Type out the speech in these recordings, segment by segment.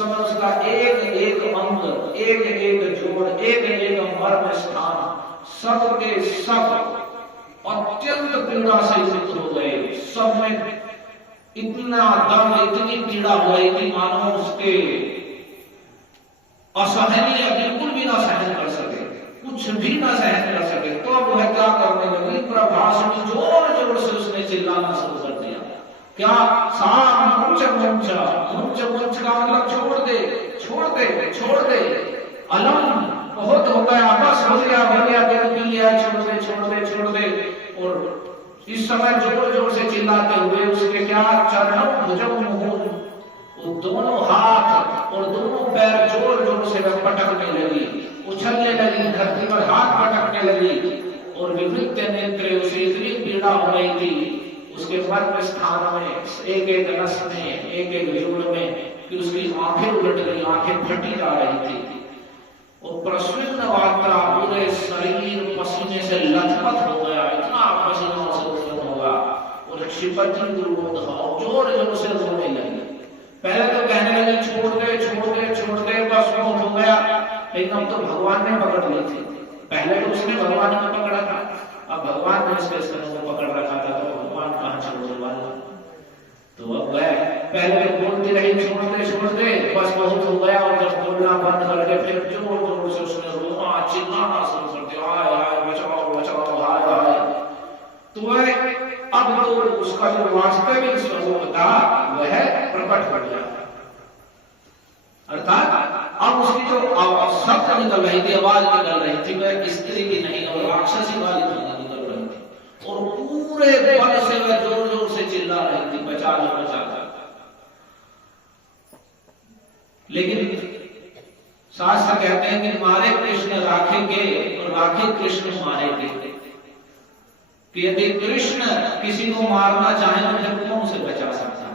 समय उसका एक एक अंग, एक एक जोड़, एक एक मर्म स्थान, सब के सब अत्यंत पीड़ा से युक्त हो गए। सब में इतना दर्द, इतनी पीड़ा हो गई कि मानो उसके असहनीय, बिल्कुल भी ना सहन कर सके, कुछ भी ना सहन कर सके। तो अब वह क्या करने लगी, प्रभासिनी जोर जोर से उसने चिल्लाना शुरू कर दिया। क्या? साम मुंच मुंच, मुंच मुंच का मतलब छोड़ दे, छोड़ दे, छोड़ दे, अलम बहुत हो गया, बस हो गया, हो गया, तेरे पी लिया, छोड़ दे, छोड़ दे, छोड़ दे। और इस समय जोर जोर से चिल्लाते हुए उसके क्या चरणों भुजंग मुहुन, वो दोनों हाथ और दोनों पैर जोर जोर से वह पटकने लगी, उछलने लगी, धरती पर हाथ पटकने लगी। और विवृत नेत्र, उसे इतनी पीड़ा हो रही थी उसके मर्म स्थान में, एक एक नस में, एक एक जोड़ में, कि उसकी आंखें उलट गई, आंखें फटी जा रही थी। और प्रसन्न मात्रा, पूरे शरीर पसीने से लथपथ हो गया, इतना पसीना से उत्पन्न होगा। और क्षिपति दुर्बोध जोर जोर से रोने लगी। पहले तो कहने लगे छोड़ दे, छोड़ दे, छोड़ दे, बस बहुत हो गया। लेकिन अब तो भगवान ने पकड़ ली थी। पहले तो उसने भगवान ने पकड़ा था, अब भगवान ने उसके स्तनों को पकड़ रखा था, तो भगवान कहाँ छोड़ने वाला। तो अब वह पहले तो बोलती रही छोड़ दे, छोड़ दे, बस बहुत हो गया। और जब बोलना बंद कर के फिर जोर जोर से उसने रोना, चिल्लाना शुरू कर दिया, हाय हाय बचाओ बचाओ, हाय हाय। तो वह अब तो उसका जो वास्तविक स्वरूप था वह प्रकट कर गया। अर्थात अब उसकी जो शब्द निकल रही थी, आवाज निकल रही थी, वह स्त्री की नहीं और राक्षसी वाली ध्वनि निकल रही थी। और पूरे बल से वह जोर जोर से चिल्ला रही थी, बचा लो बचा लो। लेकिन शास्त्र कहते हैं कि मारे कृष्ण राखेंगे और राखे कृष्ण मारेंगे। कि यदि कृष्ण किसी को मारना चाहे तो फिर कौन उसे बचा सकता है?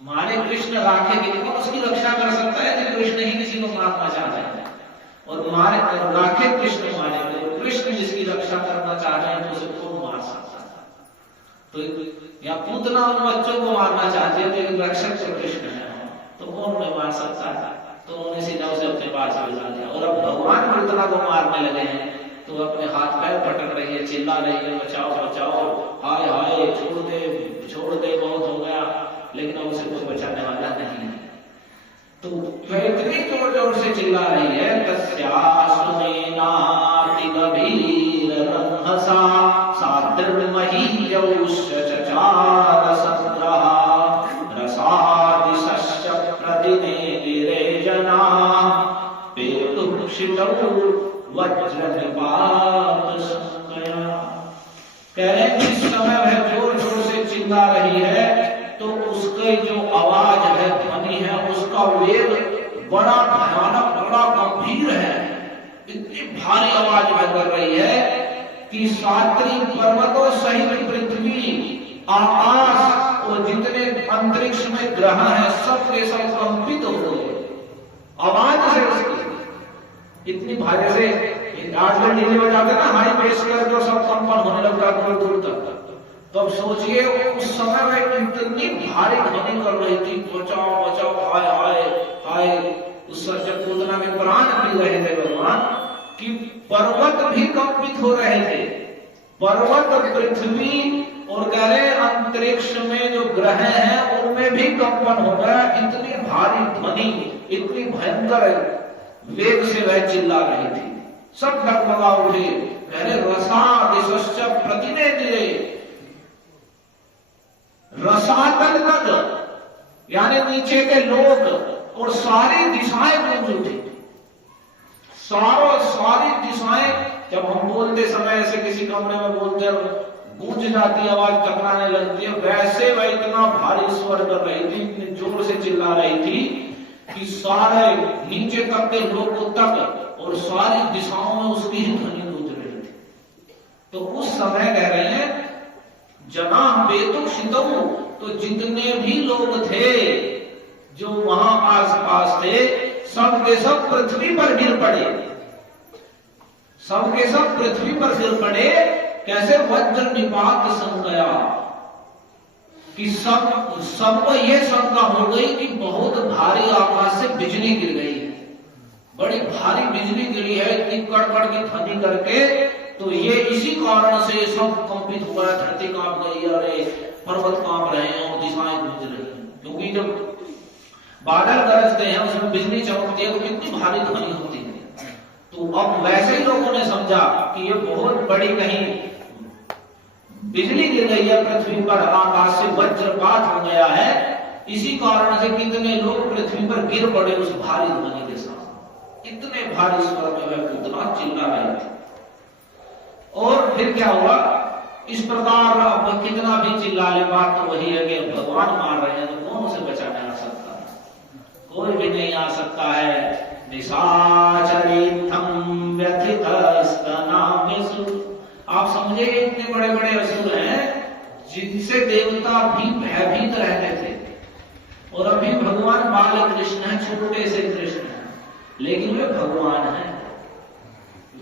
मारे कृष्ण राखेंगे, कौन उसकी रक्षा कर सकता है यदि कृष्ण ही किसी को मारना चाहते हैं? और मारे राखे कृष्ण मारेंगे, और कृष्ण जिसकी रक्षा करना चाह रहे हैं तो उसे कौन मार सकता है? तो या पूतना उन बच्चों को मारना चाहती है, लेकिन रक्षक तो कृष्ण है, तो कौन नहीं मार सकता है? तो उन्होंने सीधा उसे अपने पास बुला लिया। और अब भगवान पूतना को मारने लगे हैं, तो अपने हाथ पैर पटक रही है, चिल्ला रही है, बचाओ बचाओ, हाय हाय, छोड़ दे, छोड़ दे, बहुत हो गया। लेकिन अब उसे कोई बचाने वाला नहीं है। तो वह इतनी जोर जोर से चिल्ला रही है, तस्यासुनेनाति गभीर रंहसा सादृढ़मही यौश्चचार संग्रह रसादिशश्च प्रतिने गिरेजना पेतुक्षितौ वज्र निपात संकया। कह रहे हैं जिस समय वह जोर जोर से चिल्ला रही है तो उसकी जो आवाज है, ध्वनि है, उसका वेग बड़ा भयानक, बड़ा गंभीर है। इतनी भारी आवाज वह कर रही है कि सात्री पर्वतों सहित पृथ्वी, आकाश और जितने अंतरिक्ष में ग्रह हैं सब के सब कंपित हो गए आवाज से। उसकी इतनी भारी से आजकल डीजे बजाते ना, हाई बेस करके और सब कंपन होने लगता है दूर दूर तक। तो अब सोचिए उस समय में इतनी भारी ध्वनि कर रही थी, बचाओ बचाओो, हाय हाय हाय। उस जब पूतना के प्राण पी रहे थे भगवान, कि पर्वत भी कंपित हो रहे थे, पर्वत, पृथ्वी और कह रहे अंतरिक्ष में जो ग्रह हैं उनमें भी कंपन हो गया। इतनी भारी ध्वनि, इतनी भयंकर वेग से वह चिल्ला रही थी, सब डगमगा उठे। कह रहे रसादिशश्च प्रतिने दिरे, रसातल तक यानी नीचे के लोग और सारी दिशाएं गूंज उठी। सारी दिशाएं, जब हम बोलते समय ऐसे किसी कमरे में बोलते गूंज जाती, आवाज टकराने लगती है, वैसे वह इतना भारी स्वर कर रही थी, इतनी जोर से चिल्ला रही थी कि सारे नीचे तक के लोगों तक और सारी दिशाओं में उसकी ही ध्वनि गूंज रही थी। तो उस समय कह रहे हैं जना पेतुक्षितौ, तो जितने भी लोग थे जो वहां आस पास थे, सब के सब पृथ्वी पर गिर पड़े, सब के सब पृथ्वी पर गिर पड़े। कैसे? वज्र निपात संकया, कि सबको ये शंका हो गई कि बहुत भारी आकाश से बिजली गिर गई है, बड़ी भारी बिजली गिरी है इतनी कड़कड़ की ध्वनि करके, तो ये इसी कारण से सब कंपित हुआ, धरती कांप गई, अरे पर्वत कांप रहे हैं और दिशाएं गूंज रही हैं, क्योंकि जब बादल गरजते हैं उसमें बिजली चमकती है तो कितनी भारी ध्वनि होती है। तो अब वैसे ही लोगों ने समझा कि ये बहुत बड़ी कहीं बिजली गिर गई है पृथ्वी पर, आकाश से वज्रपात हो गया है, इसी कारण से कितने लोग पृथ्वी पर गिर पड़े उस भारी ध्वनि के साथ, इतने भारी स्वर में वह कितना चिल्ला रहे थे। और फिर क्या हुआ, इस प्रकार अब कितना भी चिल्ला ले, बात तो वही है कि भगवान मार रहे हैं तो कौन उसे बचाने आ सकता है, कोई भी नहीं आ सकता है। निशाचरितम व्यथितस्तनाम्यसु, आप समझे इतने बड़े बड़े असुर हैं जिनसे देवता भी भयभीत रहते थे, और अभी भगवान बाल कृष्ण है, छोटे से कृष्ण है, लेकिन वे भगवान हैं।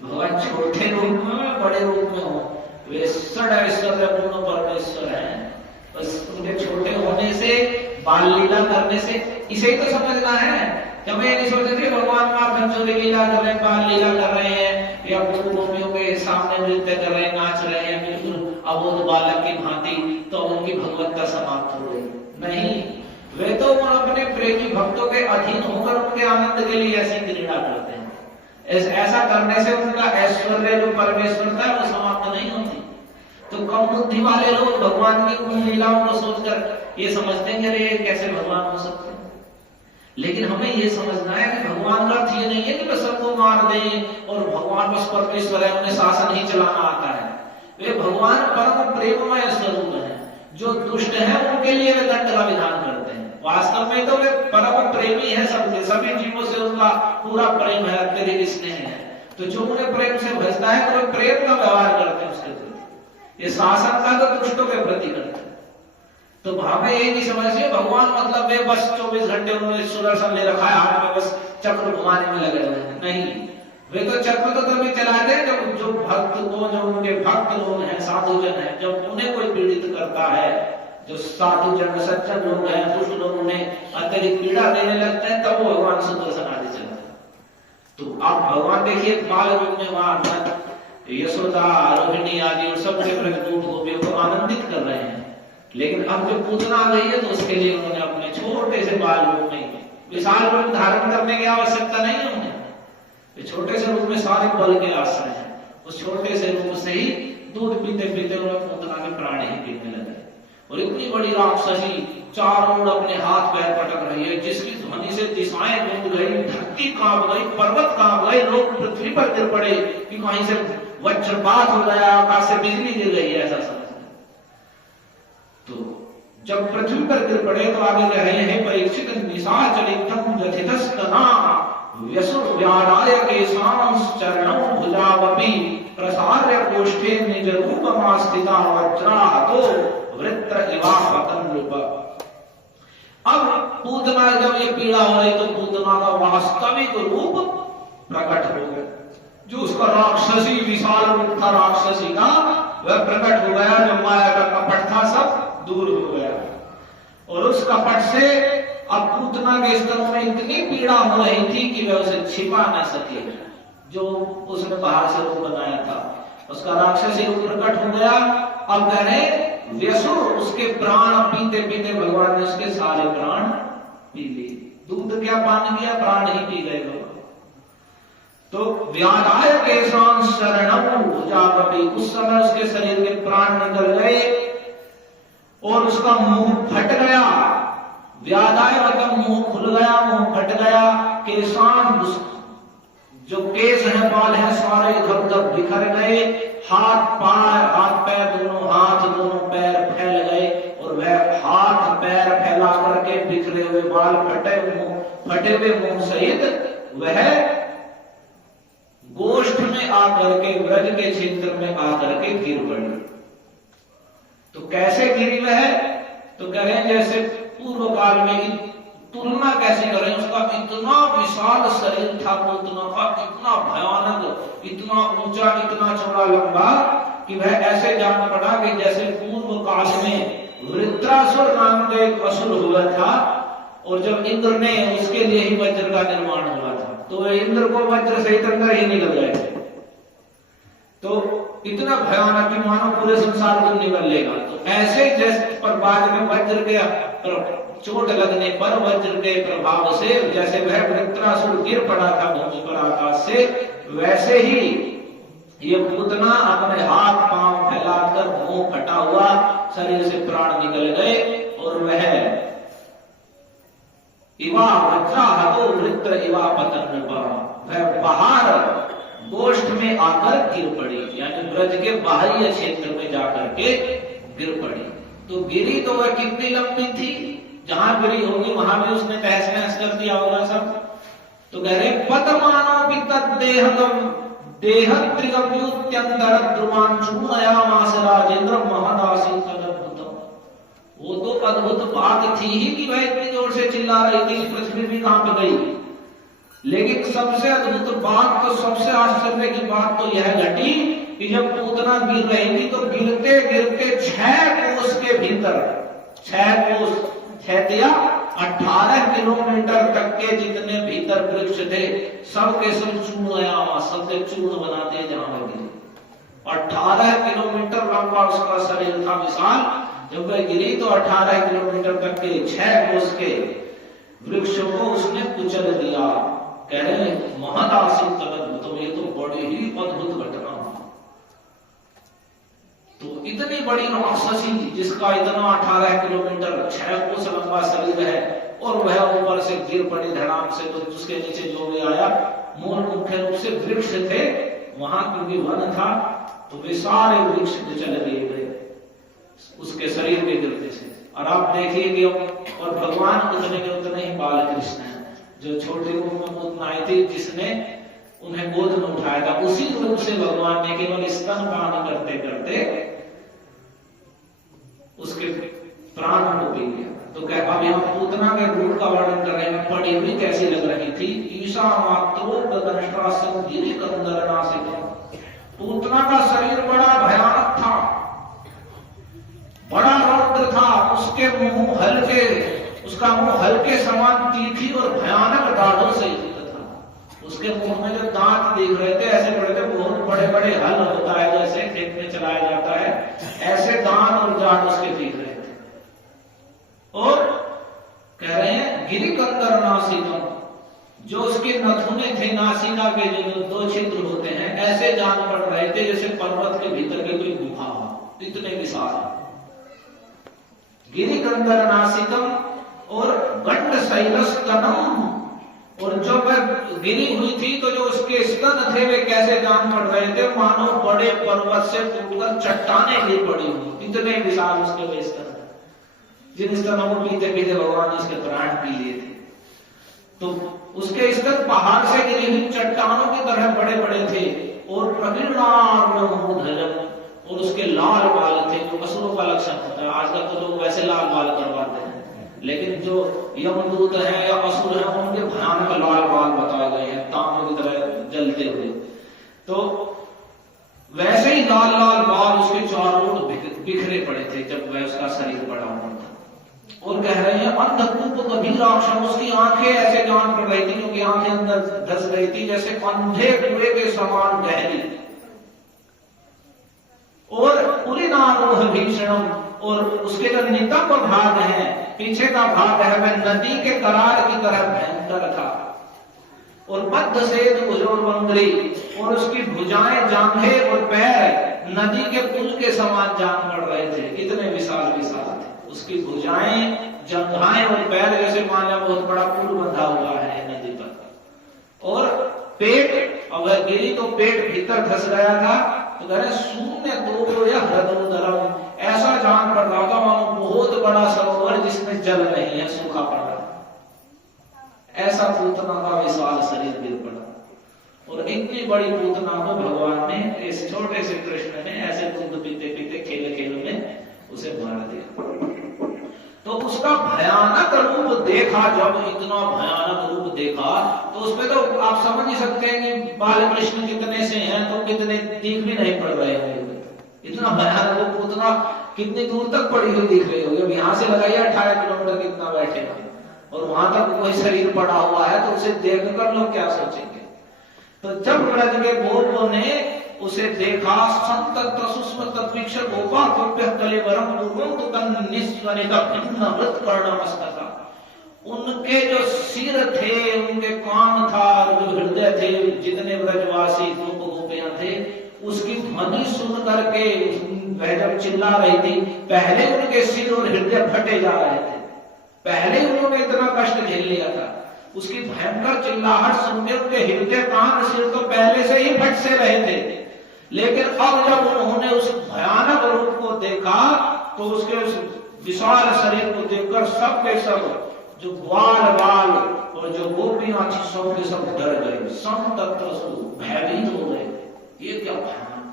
भगवान छोटे रूप में बड़े रूप में हो, वे षड पूर्ण परमेश्वर हैं, बस उनके छोटे होने से, बाल लीला करने से, इसे ही तो समझना है। जब ये नहीं सोचते थे भगवान मां पंचोरी लीला कर रहे हैं, बाल लीला कर रहे हैं, या गोपियों के सामने नृत्य कर रहे हैं, नाच रहे हैं बिल्कुल अबोध बालक की भांति, तो उनकी भगवत्ता समाप्त हो गई। नहीं, वे तो अपने प्रेमी भक्तों के अधीन होकर उनके आनंद के लिए ऐसी क्रीड़ा करते हैं। ऐसा करने से उनका ऐश्वर्य जो परमेश्वरता है वो समाप्त नहीं होती। तो कम बुद्धि वाले लोग भगवान की उन लीलाओं को सोचकर ये समझते हैं कि अरे कैसे भगवान हो सकते हैं। लेकिन हमें ये समझना है कि भगवान का अर्थ ये नहीं है कि बस सबको मार दें और भगवान बस परमेश्वर है, उन्हें शासन ही चलाना आता है। वे भगवान परम प्रेममय स्वरूप है, जो दुष्ट है उनके लिए वे दंड का विधान करते हैं। वास्तव में तो वे परम प्रेमी है, सबके सभी जीवों से उनका पूरा प्रेम है, अत्यधिक स्नेह है। तो जो उन्हें प्रेम से भजता है तो वे प्रेम का व्यवहार करते हैं उसके प्रति, ये शासन का तो दुष्टों के प्रति करते हैं। तो हमें ये नहीं समझिए भगवान मतलब वे बस 24 घंटे उन्होंने सुदर्शन ले रखा है हाथ में, बस चक्र घुमाने में लगे हुए हैं। नहीं, वे तो चक्र तो तभी चलाते हैं जब जो भक्त को, जो उनके भक्त लोग हैं, साधुजन हैं, जब उन्हें कोई पीड़ित करता है, जो साधुजन सज्जन लोग हैं, दुष्ट लोग उन्हें अत्यधिक पीड़ा देने लगते हैं, तब वो भगवान सुदर्शन आदि चलते हैं। तो आप भगवान देखिए बाल रूप में वहां यशोदा, रोहिणी आदि और सबके प्रकट गोपियों को आनंदित कर रहे हैं। लेकिन अब जो पूतना आ गई है तो उसके लिए उन्होंने अपने छोटे से बाल रूप में विशाल रूप धारण करने की आवश्यकता नहीं है उन्हें, छोटे से रूप में सारे बल के आश्रय है, उस छोटे से रूप से ही दूध पीते पीते उन्हें पूतना के प्राण ही पीने लगे। और इतनी बड़ी राक्षसी चारों ओर अपने हाथ पैर पटक रही है, जिसकी ध्वनि से दिशाएं गूंज गई, धरती कांप गई, पर्वत कांप गए, लोग पृथ्वी पर गिर पड़े कि कहीं से वज्रपात हो गया, आकाश से बिजली गिर गई, ऐसा समझ। तो जब पृथ्वी पर गिर पड़े तो आगे कह रहे हैं परीक्षित निशाचरितम व्यथितस्तना व्यसुर व्याडाय केशांश चरणौ भुजावपि प्रसार्य कोष्ठे निज रूपमास्थिता वज्राहतो वृत्र इवापतन रूप। अब पूतना जब ये पीड़ा हो रही तो पूतना का वास्तविक रूप प्रकट हो गया, जो उसका राक्षसी विशाल रूप था राक्षसी का वह प्रकट हो गया, जो माया का कपट था सब दूर हो गया। और उस कपट से अब पूतना के स्तन में इतनी पीड़ा हो रही थी कि वह उसे छिपा न सके, जो उसने बाहर से रूप बनाया था, उसका राक्षसी रूप प्रकट हो गया। अब कह रहे व्यसुर उसके प्राण पीते पीते भगवान ने उसके सारे प्राण पी लिए। दूध क्या पान किया, प्राण ही पी गए भगवान। तो व्याधाय केशांश शरणौ भुजावपि, उस समय उसके शरीर के प्राण निकल गए और उसका मुंह फट गया। व्याधाय मतलब मुंह खुल गया, मुंह फट गया। केशान जो केस है, बाल है, सारे इधर उधर बिखर गए। हाथ पैर दोनों हाथ दोनों पैर फैल गए और वह हाथ पैर फैला करके बिखरे हुए बाल फटे हुए मुंह सहित वह गोष्ठ में आकर के, व्रज के क्षेत्र में आकर के गिर पड़ी। तो कैसे गिरी वह, तो कह रहे हैं जैसे पूर्व काल में, तुलना कैसे करें, उसका इतना विशाल शरीर था पूतना का, इतना भयानक, इतना ऊंचा, इतना चौड़ा लंबा कि वह ऐसे जान पड़ा कि जैसे पूर्व काल में वृत्रासुर नाम का एक असुर हुआ था, और जब इंद्र ने उसके लिए ही वज्र का निर्माण हुआ था, तो इंद्र को वज्र से इतना ही निकल गए थे। तो इतना भयानक कि मानो पूरे संसार को निकल लेगा। तो ऐसे जैसे पर बाद में वज्र के चोट लगने पर वज्र के प्रभाव से जैसे वह वृत्रासुर गिर पड़ा था भूमि पर आकाश से, वैसे ही ये पूतना अपने हाथ पांव फैलाकर मुंह फटा हुआ शरीर से प्राण निकल गए, और वह इवा वज्राहतो वृत्र इवा पतन, वह बाहर गोष्ठ में आकर गिर पड़ी, यानी ब्रज के बाहरी क्षेत्र में जाकर के गिर पड़ी। तो गिरी तो वह कितनी लंबी थी, जहां गिरी होगी वहां भी उसने तहस नहस कर दिया होगा सब। तो कह रहे पतमानो भी तद्देहगम देह त्रिगम्युत्यंतर द्रुमान चूर्णयामास राजेंद्र महदासी तदद्भुतम। वो तो अद्भुत बात थी ही कि वह इतनी जोर से चिल्ला रही थी, पृथ्वी भी कांप गई। लेकिन सबसे अद्भुत बात, तो सबसे आश्चर्य की बात तो यह घटी कि जब पूतना गिर रही थी तो गिरते गिरते 6 कोस के भीतर, 6 कोस 6 दिया 18 किलोमीटर तक के जितने भीतर वृक्ष थे सबके सब चूर्ण, सबके चूर्ण बना दिए जहां गिरी। 18 किलोमीटर लंबा उसका शरीर था विशाल, जब वह गिरी तो 18 किलोमीटर तक के 6 कोस के वृक्षों को उसने कुचल दिया। कह रहे महदासी तदद्भुतम, ये तो बड़ी ही अद्भुत घटना। तो इतनी बड़ी राक्षसी जिसका इतना 18 किलोमीटर 6 कोस लंबा शरीर है, और वह ऊपर से गिर पड़ी धड़ाम से, तो उसके नीचे जो भी आया मूल मुख्य रूप से वृक्ष थे वहां, क्योंकि वन था, तो वे सारे वृक्ष कुचल दिए गए उसके शरीर के गिरने से। और आप देखिए, और भगवान उतने के उतने ही बाल कृष्ण है, जो छोटे रूप में पूतना आई थी जिसने उन्हें गोद में उठाया था, उसी रूप से भगवान ने केवल स्तनपान करते करते उसके प्राण को पी लिया। तो क्या अब हम पूतना के रूप का वर्णन कर रहे हैं, पड़ी हुई कैसी लग रही थी। ईशा मात्रोपदंष्ट्रासन गिरि कंदरनासिका, पूतना का शरीर बड़ा भयानक था, बड़ा रौद्र था, उसके मुंह हल्के, उसका मुंह हल्के समान तीखी और भयानक दांतों से युक्त था। उसके मुंह में जो दांत दिख रहे थे ऐसे बड़े थे, बहुत बड़े बड़े हल होता है जैसे खेत में चलाया जाता है, ऐसे दांत और जाट उसके दिख रहे थे। और कह रहे हैं गिरि कंदर नासिकम, जो उसके नथुने थे नासिका के जो 2 छिद्र होते हैं, ऐसे जान पड़ रहे थे जैसे पर्वत के भीतर की कोई गुफा हो, इतने विशाल। गिरि कंदर नासिकम और गंड शैलस्तनम, और जब वह गिरी हुई थी तो जो उसके स्तन थे वे कैसे जान पड़ रहे थे, मानो बड़े पर्वत से टूटकर चट्टाने गिर पड़ी हो, इतने विशाल उसके वे स्तन, जिन स्तनों को पीते पीते भगवान ने उसके प्राण पी लिए थे। तो उसके स्तन पहाड़ से गिरी हुई चट्टानों की तरह बड़े बड़े थे, और प्रकीर्णार्णवोधरम, और उसके लाल बाल थे, जो असुरों का लक्षण होता है। आजकल तो लोग वैसे लाल बाल करवाते हैं, लेकिन जो यमदूत हैं या असुर हैं उनके भयानक लाल बाल बताए गए हैं, तांबे की तरह जलते हुए। तो वैसे ही लाल लाल बाल उसके चारों ओर बिखरे पड़े थे जब वह उसका शरीर बड़ा हुआ था। और कह रहे हैं अंधकूप गभीराक्षम, उसकी आंखें ऐसे जान पड़ रही थी, क्योंकि आंखें अंदर धस गई थी, जैसे अंधे कुएं के समान गहरी। और पुरीनारोह भीषणम, और उसके जो नितंब भाग है, पीछे का भाग है, वह नदी के करार की तरह भयंकर था। और मध्य सेतु भुजोर्वंग्री, और उसकी भुजाएं, जांघें और पैर नदी के पुल के समान जान पड़ रहे थे, इतने विशाल विशाल थे उसकी भुजाएं, जंघाएं और पैर, जैसे माना बहुत बड़ा पुल बंधा हुआ है नदी पर। और पेट, और वह गिरी तो पेट भीतर धस गया था, तो कह रहे शून्य दो या हृदय, ऐसा जान पड़ रहा था मानो बहुत बड़ा सरोवर जिसमें जल नहीं है, सूखा पड़ा, ऐसा पूतना का विशाल शरीर गिर पड़ा। और इतनी बड़ी पूतना को भगवान ने, इस छोटे से कृष्ण ने ऐसे दूध पीते पीते खेल खेल में उसे मार दिया। तो उसका भयानक रूप देखा, जब इतना भयानक रूप देखा तो उसमें तो आप समझ ही सकते हैं कि बाल कृष्ण कितने से हैं, तो कितने दिख भी नहीं पड़ रहे हैं, इतना भयानक रूप, उतना कितनी दूर तक पड़ी हुई दिख रही होगी। अब यहाँ से लगाइए 18 किलोमीटर कितना बैठेगा, और वहां तक कोई शरीर पड़ा हुआ है तो उसे देखकर लोग क्या सोचेंगे। तो जब ब्रज के गोपों ने उसे देखा, संतत सुष्म तत्वीक्ष गोपा गोप्य कलेवरम पूर्वम तो तन्निस्वनित भिन्न वृत्त कर्णमस्तका, उनके जो सिर थे, उनके कान था, जो हृदय थे, जितने ब्रजवासी गोप गोपियां थे, उसकी ध्वनि सुन करके वह जब चिल्ला रही थी, पहले उनके सिर और हृदय फटे जा रहे थे। पहले उन्होंने इतना कष्ट झेल लिया था, उसकी भयंकर चिल्लाहट सुनकर उनके हृदय कान सिर तो पहले से ही फट से रहे थे। लेकिन अब जब उन्होंने उस भयानक रूप को देखा तो उसके उस विशाल शरीर को देखकर सब के सब जो ग्वाल बाल और जो गोपियां थी सब के सब डर गए, संतत भयभीत हो गए। ये क्या भयानक,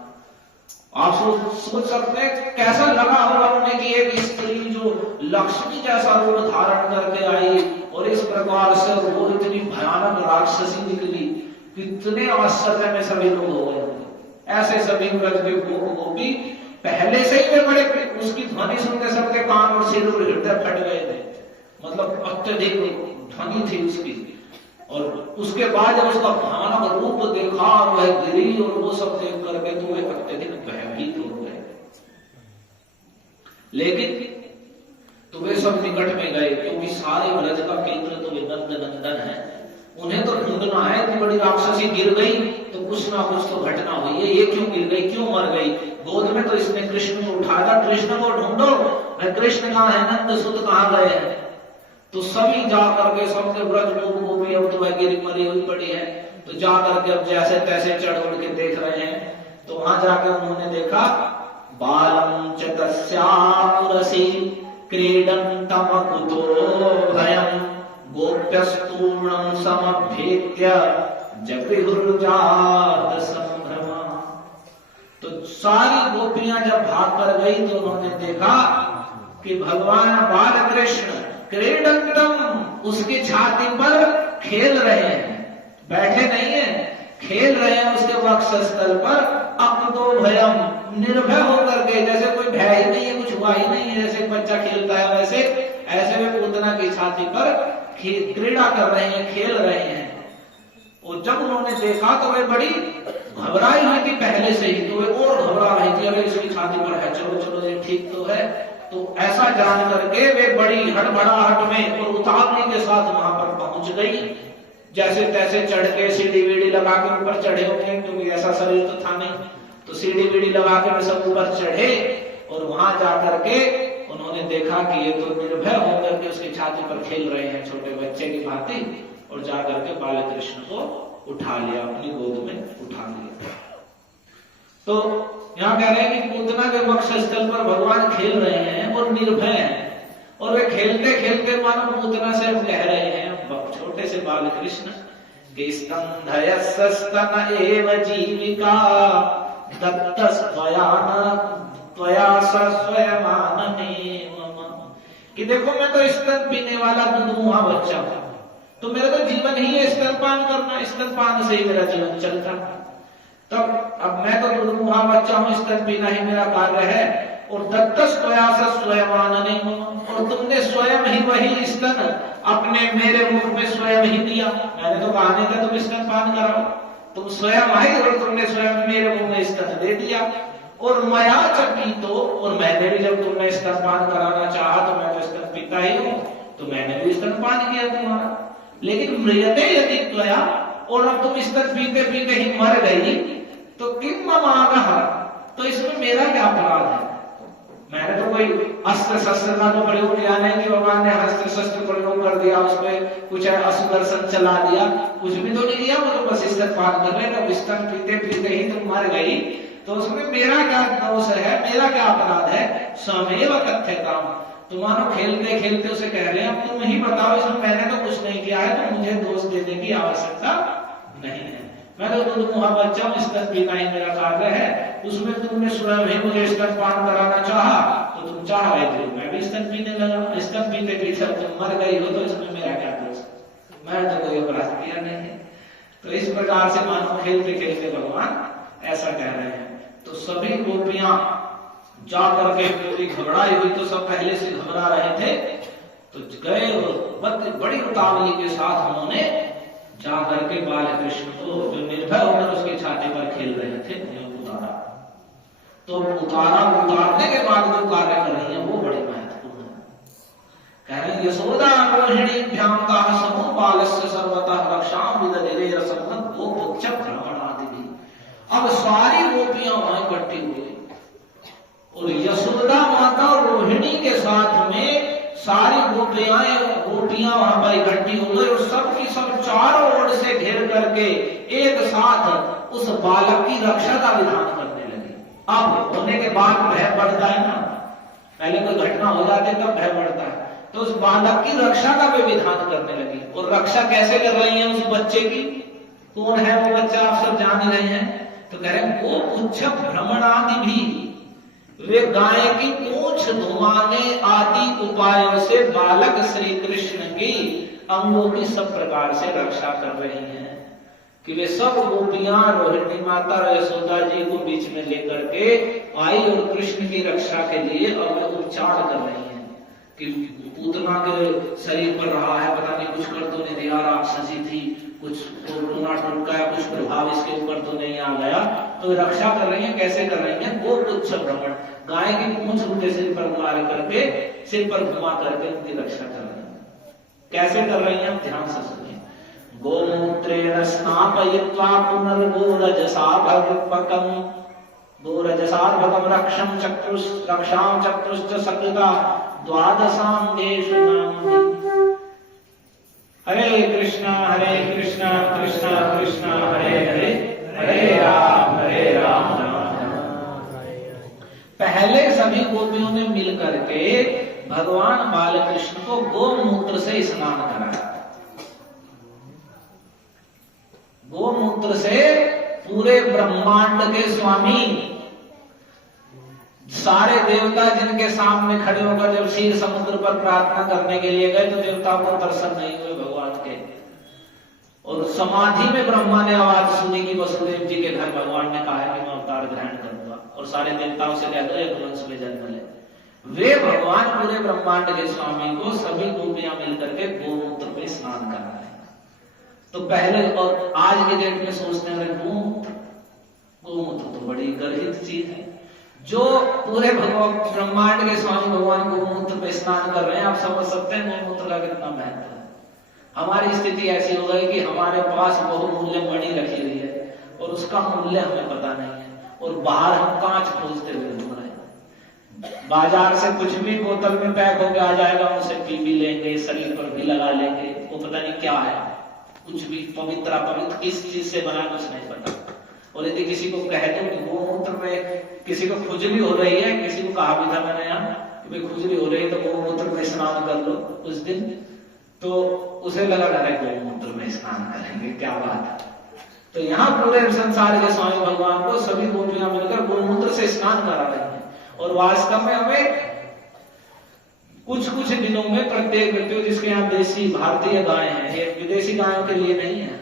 आप सोच सकते हैं कैसा लगा होगा उन्हें कि एक स्त्री जो लक्ष्मी जैसा रूप धारण करके आई और इस प्रकार से वो इतनी भयानक राक्षसी निकली, कितने आश्चर्य में सभी लोग हो गए। ऐसे सभी ब्रज के गोपी पहले से ही वे बड़े, उसकी ध्वनि सुनते सबके कान और सिर और हृदय फट गए थे, मतलब अत्यधिक ध्वनि थी उसकी। और उसके बाद जब उसका भयानक रूप देखा और वह गिरी और वो सब देख करके तो वे अत्यधिक भयभीत हो गए। लेकिन तो वे सब निकट में गए, क्योंकि सारे ब्रज का केंद्र तो वे नंद नंदन है, उन्हें तो ढूंढना है कि बड़ी राक्षसी गिर गई तो कुछ ना कुछ तो घटना हुई है, ये क्यों गिर गई, क्यों मर गई, गोद में तो इसने कृष्ण को उठाया था, कृष्ण को ढूंढो, कृष्ण कहाँ है, नंद सुत कहाँ गए हैं। तो सभी जा करके सबके ब्रज गोपी अब तो वह गिरी मरी हुई पड़ी है, तो जा करके अब जैसे तैसे चढ़ उड़ के देख रहे हैं। तो वहां जाकर उन्होंने देखा, बालम च तस्यापुरसी क्रीडन्तम कुतो भयं गोप्यस्तूर्णं समभ्येत्य जगृहुर्जात संभ्रमा। तो सारी गोपियां जब भाग कर गई तो उन्होंने देखा कि भगवान बाल कृष्ण क्रीडंतम उसकी छाती पर खेल रहे हैं, बैठे नहीं है, खेल रहे हैं उसके वक्षस्थल पर। अकुतो भयम, निर्भय होकर के, जैसे कोई भय ही नहीं है, कुछ हुआ ही नहीं है, जैसे बच्चा खेलता है वैसे ऐसे वे पूतना की छाती पर क्रीड़ा कर रहे हैं, खेल रहे हैं। और जब उन्होंने देखा तो वे बड़ी घबराई हुई थी पहले से ही, तो वे और घबरा रही थी, अरे इसकी छाती पर है, चलो चलो ये ठीक तो है। तो ऐसा जान करके वे बड़ी हड़बड़ाहट में और उतावली के साथ वहां पर पहुंच गई। जैसे तैसे चढ़ के सीढ़ी वीढ़ी लगा के ऊपर चढ़े होंगे, क्योंकि ऐसा शरीर तो था नहीं, तो सीढ़ी वीढ़ी लगा के वे सब ऊपर चढ़े और वहां जाकर के उन्होंने देखा कि ये तो निर्भय होकर के उसकी छाती पर खेल रहे हैं छोटे बच्चे की भांति, और जाकर के बाल कृष्ण को उठा लिया, अपनी गोद में उठा लिया। तो यहाँ कह रहे हैं कि पूतना के वक्षस्थल पर भगवान खेल रहे हैं और निर्भय हैं, और वे खेलते खेलते मानो पूतना से कह रहे हैं छोटे से बाल कृष्ण कि स्तंधयस्तन एव जीविका दत्तस्त्वया त्वया स्वयमानने मम, कि देखो मैं तो स्तन पीने वाला दूधमुहा बच्चा हूं, तो मेरा तो जीवन ही है स्तनपान करना, स्तनपान से ही मेरा जीवन चलता। तब अब मैं तो दूधमुहा बच्चा हूं, स्तन पीना ही मेरा कार्य है, और दत्तस्त्वया स्वयमानने मम, और तुमने स्वयं ही वही स्तन अपने मेरे मुख में स्वयं ही दिया। मैंने तो कहा नहीं था तुम स्तनपान कराओ, तुम स्वयं आए और तुमने स्वयं मेरे मुंह में स्तन दे दिया। और मया चपी तो, और मैंने भी जब तुमने स्तनपान कराना चाहा तो मैं तो स्तन पीता ही हूं, तो मैंने भी स्तनपान किया तुम्हारा। लेकिन मृयते यदि त्वया, और अब तुम स्तन पीते पीते ही मर गई, तो किम ममागह, तो इसमें मेरा क्या अपराध है। मैंने तो कोई अस्त्र शस्त्र का तो प्रयोग किया नहीं कि भगवान ने अस्त्र शस्त्र प्रयोग कर दिया, उसमें कुछ असुदर्शन चला दिया, कुछ भी तो नहीं किया, वो तो बस स्तनपान कर रहे थे। स्तन पीते पीते ही तुम मर गई, तो उसमें मेरा क्या दोष है, मेरा क्या अपराध है। स्वमेव कथ्यताम, तुम मानो खेलते खेलते उसे कह रहे हैं अब तुम ही बताओ, इसमें मैंने तो कुछ नहीं किया है, तो मुझे दोष देने की आवश्यकता नहीं है। मैं तो दूधमुहा बच्चा हूं, स्तन पीना ही मेरा कार्य है, उसमें तुमने स्वयं ही मुझे स्तनपान कराना चाहा, तो तुम चाह रहे थे, मैं भी स्तन पीने लगा, स्तन पीते पीते तुम मर गई हो, तो इसमें मेरा क्या दोष, मैं तो कोई अपराध किया नहीं है। तो इस प्रकार से मानो खेलते खेलते भगवान ऐसा कह रहे हैं। तो सभी गोपियां जा करके पूरी घबराई हुई, तो सब पहले से घबरा रहे थे, तो गए और बड़ी उतावली के साथ उन्होंने जा करके बाल कृष्ण को जो निर्भय होकर उसके छाते पर खेल रहे थे उन्हें उतारा। तो उतारने के बाद जो कार्य कर रही है वो बड़े महत्वपूर्ण है। कह रहे हैं यशोदा रोहिणी भ्यामता समूह बालस्य सर्वतः रक्षाम विदधिरे रसमत वो पुच्छ भ्रमणादि भी। अब सारी गोपियां वहां इकट्ठी हुई और यशोदा माता और रोहिणी के साथ में सारी गोपियां वहां पर इकट्ठी हो गई और सबकी सब चारों ओर से घेर करके एक साथ उस बालक की रक्षा का विधान करने लगी। अब होने के बाद भय बढ़ता है ना, पहले कोई घटना हो जाती तब भय बढ़ता है, तो उस बालक की रक्षा का भी विधान करने लगी। और रक्षा कैसे कर रही है उस बच्चे की? कौन है वो बच्चा? आप सब जान रहे हैं। तो कह रहे हैं गोपुच्छ भ्रमणादि भी, वे गाय की पूंछ धुमाने आदि उपायों से बालक श्री कृष्ण की अंगों की सब प्रकार से रक्षा कर रही हैं। कि वे सब गोपियां रोहिणी माता और यशोदा जी को बीच में लेकर के आई और कृष्ण की रक्षा के लिए अब उपचार कर रही हैं। कि पूतना के शरीर पर रहा है, पता नहीं कुछ कर तो नहीं दिया, राक्षसी थी, कुछ टूना टूटका है, कुछ प्रभाव इसके ऊपर तो नहीं आ गया, तो रक्षा कर रही है। कैसे कर रही है? गोपुच्छ भ्रमण, गाय की पूंछ उनके सिर पर मार करके, सिर पर घुमा करके उनकी रक्षा कर रही है। कैसे कर रही है? ध्यान से सुनिए। गोमूत्रेण स्नापयित्वा पुनर्गोरजसाभगपकम् गोरजसाभगम रक्षां चक्रुश्च सकृता द्वादशांगेषु नाम। हरे कृष्णा कृष्णा कृष्णा हरे हरे, हरे राम राम राम। पहले सभी गोपियों ने मिलकर के भगवान बाल कृष्ण को गोमूत्र से स्नान कराया। गोमूत्र से पूरे ब्रह्मांड के स्वामी सारे देवता जिनके सामने खड़े होकर जब क्षीर समुद्र पर प्रार्थना करने के लिए गए, तो देवताओं को दर्शन नहीं हुए भगवान के। और समाधि में ब्रह्मा ने आवाज सुनी कि वसुदेव जी के घर भगवान ने कहा है कि मैं अवतार ग्रहण करूंगा, और सारे देवताओं से कह दो वंश में जन्म ले। वे भगवान पूरे ब्रह्मांड के स्वामी को सभी गोपियां मिलकर के गोमूत्र में स्नान कर रहे हैं। तो पहले और आज के डेट में सोचते हैं गोमूत्र तो बड़ी गर्हित चीज है। जो पूरे ब्रह्मांड के स्वामी भगवान गोमूत्र पे स्नान कर रहे हैं, आप समझ सकते हैं गोमूत्र का कितना महत्व है। हमारी स्थिति ऐसी हो गई कि हमारे पास बहुमूल्य मणि रखी हुई है और उसका मूल्य हमें पता नहीं है, और बाहर हम कांच खोजते हुए घूम रहे हैं। बाजार से कुछ भी बोतल में पैक होकर आ जाएगा, उसे पी भी लेंगे, शरीर पर भी लगा लेंगे, वो पता नहीं क्या है, कुछ भी पवित्र अपवित्र किस चीज से बना कुछ नहीं पता। और यदि किसी को कह दो कि गोमूत्र में किसी को खुजली हो रही है, किसी को कहा भी था मैंने यहाँ कि खुजली हो रही है तो गोमूत्र में स्नान कर लो उस दिन, तो उसे लगा गोमूत्र में स्नान करेंगे, क्या बात है। तो यहाँ पूरे संसार के स्वामी भगवान को सभी गोपियां मिलकर गोमूत्र से स्नान करा रही हैं। और वास्तव में हमें कुछ कुछ दिनों में प्रत्येक व्यक्ति जिसके यहाँ देसी भारतीय गाय है, ये विदेशी गायों के लिए नहीं है,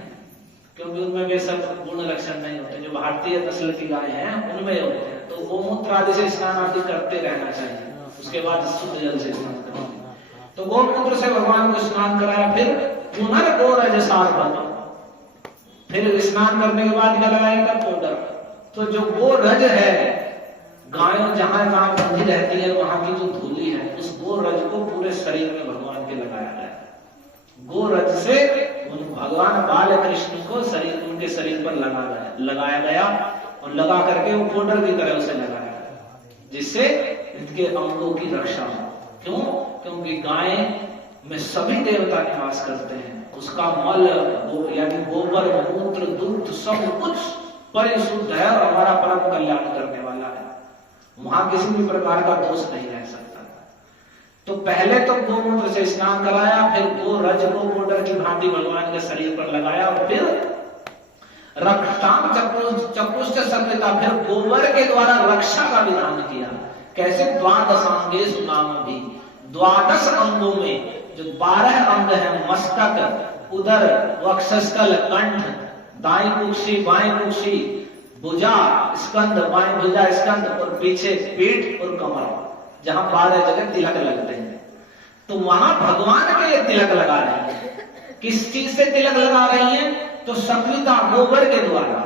क्योंकि उनमें वे सब गुण लक्षण नहीं होते। जो भारतीय नस्ल की गाय हैं उनमें होते हैं। तो गोमूत्र आदि से स्नान आदि करते रहना चाहिए, उसके बाद शुद्ध जल से स्नान करना। तो गोमूत्र से भगवान को स्नान कराया, फिर पुनर्गोरजसाभगम, फिर स्नान करने के बाद क्या लगाएगा? पाउडर। तो जो गोरज है, गायों जहां जहां बंधी रहती है वहां की जो धूली है, उस गोरज को पूरे शरीर में भगवान के लगाया गया। गोरज से भगवान बाल कृष्ण को शरीर उनके शरीर पर लगाया गया और लगा करके वो पाउडर की तरह उसे लगाया गया, जिससे इनके अंगों की रक्षा हो। क्यों? क्योंकि गाय में सभी देवता निवास करते हैं, उसका मल यानी गोबर मूत्र दूध सब कुछ परिशुद्ध है और हमारा परम कल्याण करने वाला है। वहां किसी भी प्रकार का दोष नहीं रह सकता। तो पहले तो गोमूत्र से स्नान कराया, फिर गोरज को पाउडर की भांति भगवान के शरीर पर लगाया, और फिर रक्षाम चक्रुश्च सकृता, फिर गोबर के द्वारा रक्षा का विधान किया। कैसे? द्वादशांगेषु नाम भी, 12 अंगों में जो 12 अंग है, मस्तक, उदर, वक्षस्थल, कंठ, दाई कुक्षी, बाएं कुक्षी, भुजा, स्कंद, बाएं भुजा, स्कंद, और पीछे पीठ और कमर, जहां 12 जगह तिलक लगते हैं। तो वहां भगवान के लिए तिलक लगा रही है। किस चीज से तिलक लगा रही है? तो सकृता, गोबर के द्वारा,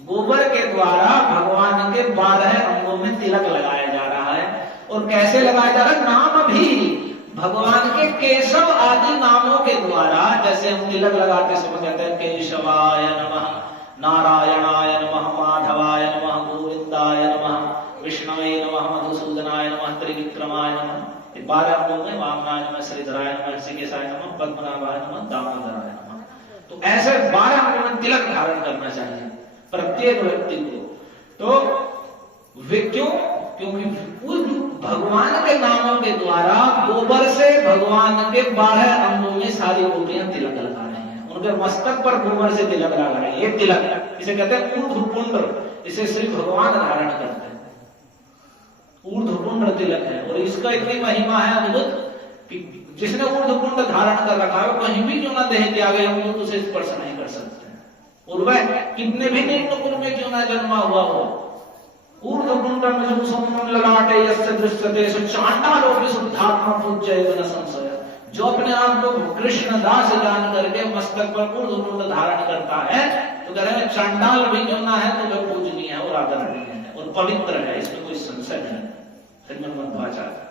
गोबर के द्वारा भगवान के 12 अंगों में तिलक लगाया जा रहा है। और कैसे लगाया जा रहा है? नाम भी भगवान के केशव आदि नामों के द्वारा। जैसे हम तिलक लगाते समय कहते हैं केशवाय नमः, नारायणाय नमः, माधवाय नमः, गोविंदाय नमः, विष्णवे नमः, मधुसूदनाय नमः, त्रिविक्रमाय नमः। 12 अंगों में वामनाय नमः, श्रीधराय नमः, ऋषिकेशाय नमः, पद्मनाभाय नमः, दामोदराय नमः। तो ऐसे 12 अंगों में तिलक धारण करना चाहिए प्रत्येक व्यक्ति को। तो वे क्यों? क्योंकि उस भगवान के नामों के द्वारा गोबर से भगवान के 12 अंगों में सारी गोपियां तिलक लगा रही हैं। उनके मस्तक पर गोबर से तिलक लगा रहे हैं। ये तिलक इसे कहते हैं ऊर्ध्वपुंड्र, इसे श्री भगवान धारण करते हैं। ऊर्ध्वपुंड्र तिलक है और इसका इतनी महिमा है अद्भुत कि जिसने ऊर्ध्वपुंड्र धारण कर रखा है कहीं भी क्यों ना देह त्यागे, हम लोग उसे स्पर्श नहीं कर सकते। और वह कितने भी निम्न कुल में क्यों ना जन्मा हुआ हो, ऊर्ध्वपुंड्रम सुषुम्नं ललाटे यस्य दृश्यते चांडालोपि शुद्धात्मा पूज्यते न संशय। जो अपने आप को कृष्ण दास जान करके मस्तक पर ऊर्ध्वपुंड धारण करता है तो कह रहे हैं चांडाल भी क्यों ना है तो वह पूजनीय है और आदरणीय है और पवित्र है, इसमें कोई संशय नहीं। श्रीमद् मध्वाचार्य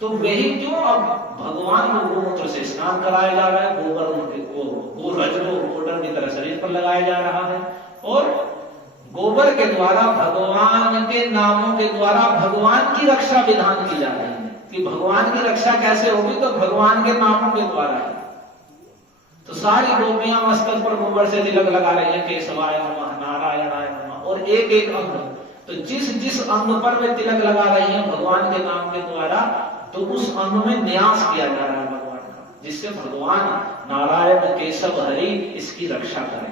तो वही क्यों अब भगवान को गोमूत्र से स्नान कराया जा रहा है, गोबर को गोरज को पाउडर की तरह शरीर पर लगाया जा रहा है। और गोबर के द्वारा भगवान के नामों के द्वारा भगवान की रक्षा विधान की जा रही है कि भगवान की रक्षा कैसे होगी? तो भगवान के नामों के द्वारा है। तो सारी गोपियां मस्तक पर गोबर से तिलक लगा रही है, केशवाय नमः, नारायणाय नमः। और एक एक अंग, तो जिस जिस अंग पर वे तिलक लगा रही है भगवान के नाम के द्वारा, तो उस अंग में न्यास किया जा रहा है भगवान का, जिससे भगवान नारायण केशव हरि इसकी रक्षा करें।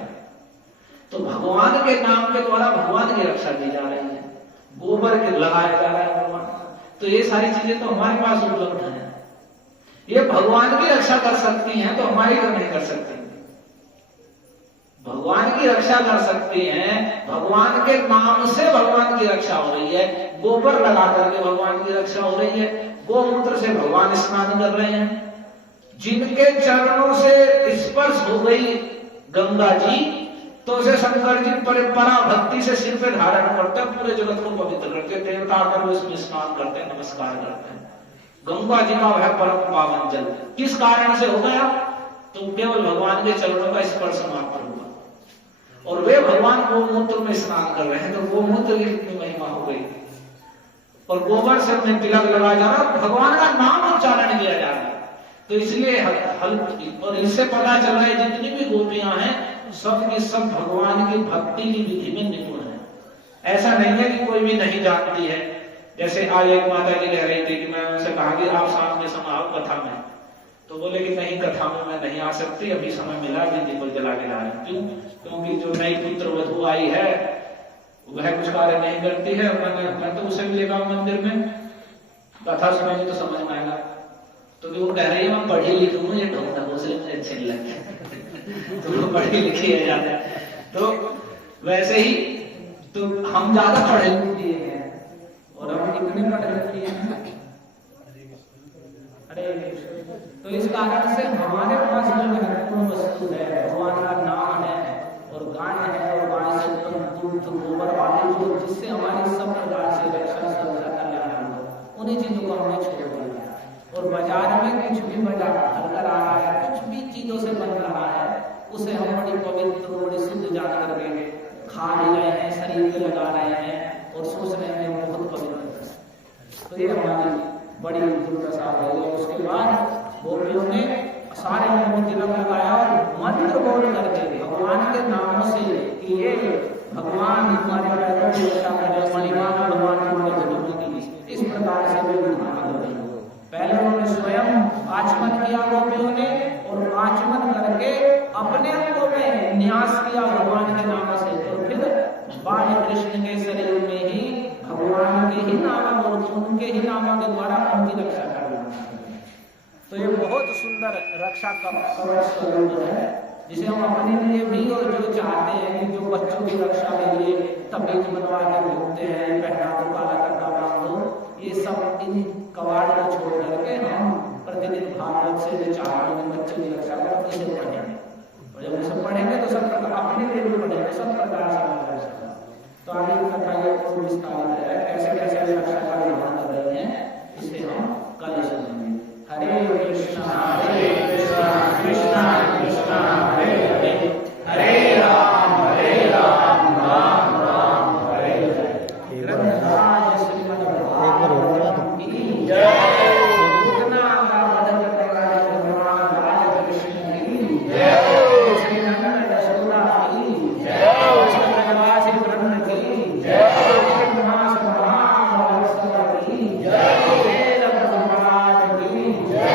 तो भगवान के नाम के द्वारा भगवान की रक्षा की जा रही है, गोबर के लगाया जा रहा है भगवान। तो ये सारी चीजें तो हमारे पास उपलब्ध है। ये भगवान की रक्षा कर सकती हैं तो हमारी क्यों नहीं कर सकती? भगवान की रक्षा कर सकती हैं, भगवान के नाम से भगवान की रक्षा हो रही है, गोबर लगा करके भगवान की रक्षा हो रही है, गोमूत्र से भगवान स्नान कर रहे हैं। जिनके चरणों से स्पर्श हो गई गंगा जी, तो उसे शंकर जी परा भक्ति से सिर पे धारण करते, पूरे जगत को पवित्र करते, देवता आकर उसमें स्नान करते, नमस्कार करते हैं। गंगा जी का वह परम पावन जल किस कारण से हो गया? तो केवल भगवान के चरणों का स्पर्श मात्र हुआ। और वे भगवान गोमूत्र में स्नान कर रहे हैं, तो गोमूत्र की कितनी महिमा हो गई। और गोबर से उन्हें तिलक लगाया जा रहा है, भगवान का नाम उच्चारण किया जा रहा है। तो इसलिए और इससे पता चल रहा है जितनी भी गोपियां हैं सब की सब भगवान की भक्ति की विधि में निपुण है। ऐसा नहीं है कि कोई भी नहीं जानती है। जैसे आज एक माता जी कह रही थी कि मैं उनसे कहा कि आप सामने समाओ कथा में, तो बोले कि नहीं कथा में मैं नहीं आ सकती, अभी समय मिला, अभी दीपक जला के ला रही। क्यों? क्योंकि जो नई पुत्र वधू आई है वह कुछ कार्य नहीं करती है। मैं तो उसे भी लेगा मंदिर में, कथा सुनेंगे तो समझ में आएगा। तो वो कह रही है मैं पढ़ी लिखी हूँ, ये ढोंढा मुझे अच्छे नहीं लगते तो पढ़ी लिखी है ज्यादा। तो वैसे ही तो हम ज्यादा पढ़े लिखे हैं और हम कितने पढ़े लिखे हैं। अरे तो इस कारण से हमारे पास जो महत्वपूर्ण वस्तु है भगवान का नाम है और गाय है, और गाय से उत्पन्न दूध गोबर आदि जो जिससे हमारी सब प्रकार से रक्षा कल्याण हो, उन्हीं चीजों को हमने छोड़ दिया। और बाजार में कुछ भी बना कर आ रहा है, कुछ भी चीजों से बन रहा है, उसे हम बड़ी पवित्र बड़ी शुद्ध जान करके खा भी रहे हैं, शरीर पे लगा रहे हैं और सोच रहे हैं बहुत पवित्र। तो ये हमारी बड़ी दुर्दशा है। और उसके बाद गोपियों ने सारे में तिलक लगाया और मंत्र बोल करके भगवान के नामों से कि ये भगवान हमारे पैरों की रक्षा करे, मणिमान भगवान की इस प्रकार से वे पहले उन्होंने स्वयं आचमन किया गोपियों ने, और आचमन करके अपने अंगों में न्यास किया भगवान के नाम से, और फिर बाल कृष्ण के शरीर में ही भगवान के ही नाम और उनके ही नामों के द्वारा उनकी रक्षा करना। तो ये बहुत सुंदर रक्षा का कवच स्वरूप है जिसे हम अपने लिए भी और जो चाहते हैं कि जो बच्चों की रक्षा के लिए तबीज बनवा के घूमते हैं, पहना दो, काला कपड़ा बांध दो, ये सब इन कवाड़ को छोड़ करके हम प्रतिदिन भागवत से जो चाह रहे हैं बच्चों की रक्षा कर इसे पढ़ेंगे। और जब इसे पढ़ेंगे तो सब प्रकार अपने लिए भी पढ़ेंगे, सब प्रकार से हमारा रक्षा। तो आगे कथा ये और विस्तारित है, कैसे कैसे रक्षा का विधान कर रहे हैं इसे हम कल सुनेंगे। हरे कृष्णा कृष्णा कृष्णा हरे हरे, हरे राम राम राम हरे हरे। ग्रंथराज श्रीमद् भागवतम की जय। भूतनाथ का वधन करने वाले भगवान राज कृष्ण की जय। श्री नंदन यशोदा की जय। ब्रजवासी ब्रह्म की जय। मास महावत्सव की जय। वेद प्रभुपाद की जय।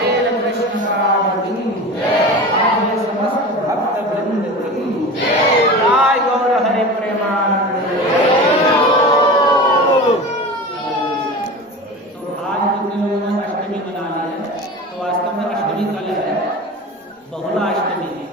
वेद कृष्ण राम की जय। आदि समस्त भक्त वृंद की जय। जय गौर हरे प्रेमानंद। तो आज जितने लोगों ने अष्टमी मना ली है, तो वास्तव में अष्टमी कल है, बहुला अष्टमी है।